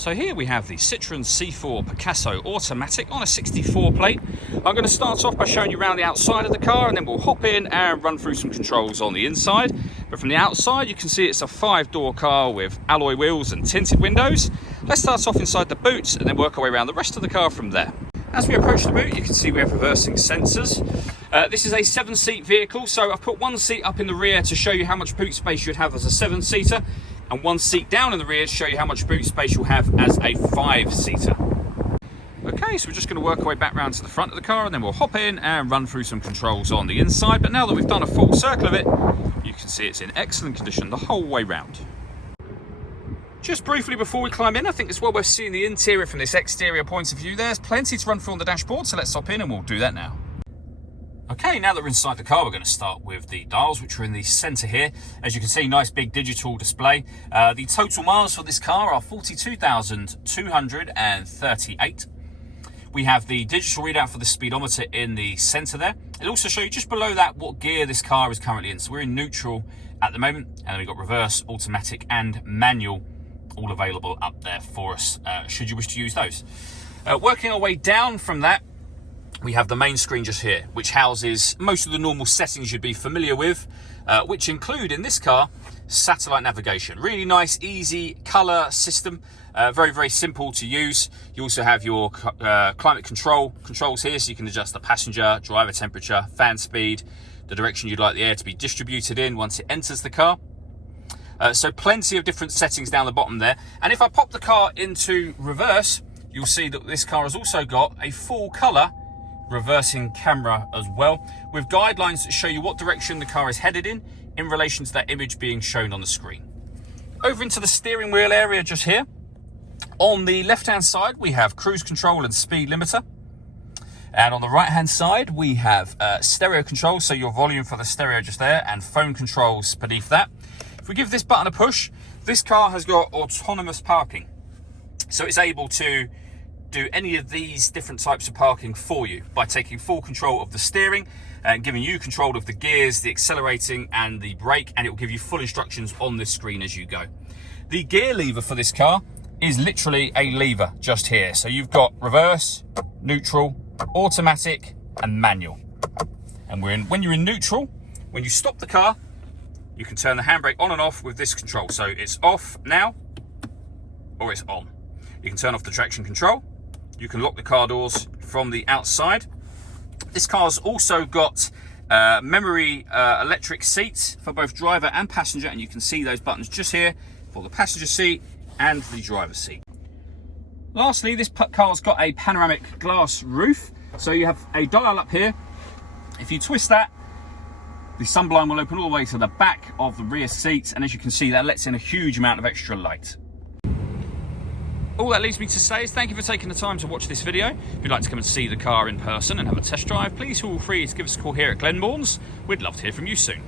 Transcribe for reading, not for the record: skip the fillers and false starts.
So here we have the Citroen C4 Picasso automatic on a 64 plate. I'm going to start off by showing you around the outside of the car, and then we'll hop in and run through some controls on the inside. But from the outside you can see it's a 5-door car with alloy wheels and tinted windows. Let's start off inside the boot and then work our way around the rest of the car from there. As we approach the boot, you can see we have reversing sensors. This is a 7-seat vehicle, so I've put one seat up in the rear to show you how much boot space you'd have as a 7-seater, and one seat down in the rear to show you how much boot space you'll have as a 5-seater. Okay, so we're just going to work our way back round to the front of the car, and then we'll hop in and run through some controls on the inside. But now that we've done a full circle of it, you can see it's in excellent condition the whole way round. Just briefly before we climb in, I think it's well worth seeing the interior from this exterior point of view. There's plenty to run through on the dashboard, so let's hop in and we'll do that now. Okay, now that we're inside the car, we're going to start with the dials, which are in the centre here. As you can see, nice big digital display. The total miles for this car are 42,238. We have the digital readout for the speedometer in the centre there. It'll also show you just below that what gear this car is currently in. So we're in neutral at the moment, and then we've got reverse, automatic and manual all available up there for us, should you wish to use those. Working our way down from that, we have the main screen just here, which houses most of the normal settings you'd be familiar with, which include in this car satellite navigation. Really nice, easy colour system, very, very simple to use. You also have your climate controls here, so you can adjust the passenger, driver temperature, fan speed, the direction you'd like the air to be distributed in once it enters the car. So plenty of different settings down the bottom there. And if I pop the car into reverse, you'll see that this car has also got a full colour reversing camera as well, with guidelines that show you what direction the car is headed in relation to that image being shown on the screen. Over into the steering wheel area just here. On the left hand side we have cruise control and speed limiter, and on the right hand side we have stereo controls, so your volume for the stereo just there, and phone controls beneath that. If we give this button a push, this car has got autonomous parking, so it's able to do any of these different types of parking for you by taking full control of the steering and giving you control of the gears, the accelerating and the brake, and it will give you full instructions on this screen as you go. The gear lever for this car is literally a lever just here. So you've got reverse, neutral, automatic and manual. And when you're in neutral, when you stop the car, you can turn the handbrake on and off with this control. So it's off now or it's on. You can turn off the traction control. You can lock the car doors from the outside. This car's also got memory electric seats for both driver and passenger, and you can see those buttons just here for the passenger seat and the driver's seat. Lastly, this car's got a panoramic glass roof, so you have a dial up here. If you twist that, the sunblind will open all the way to the back of the rear seats, and as you can see, that lets in a huge amount of extra light. All that leaves me to say is thank you for taking the time to watch this video. If you'd like to come and see the car in person and have a test drive, please feel free to give us a call here at Glenmorns. We'd love to hear from you soon.